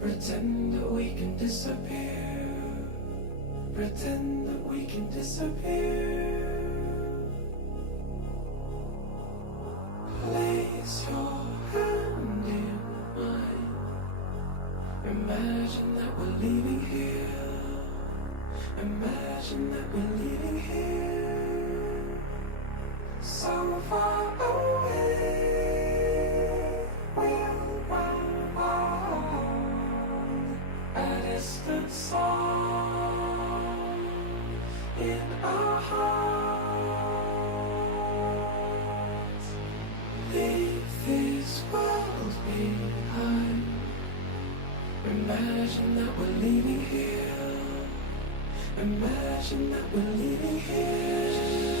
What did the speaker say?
Pretend that we can disappear. Pretend that we can disappear. Place your hand in mine. Imagine that we're leaving here. Imagine that we're leaving here. So far away. We'll run a distant song in our hearts. Leave this world behind. Imagine that we're leaving here. Imagine that we're leaving here.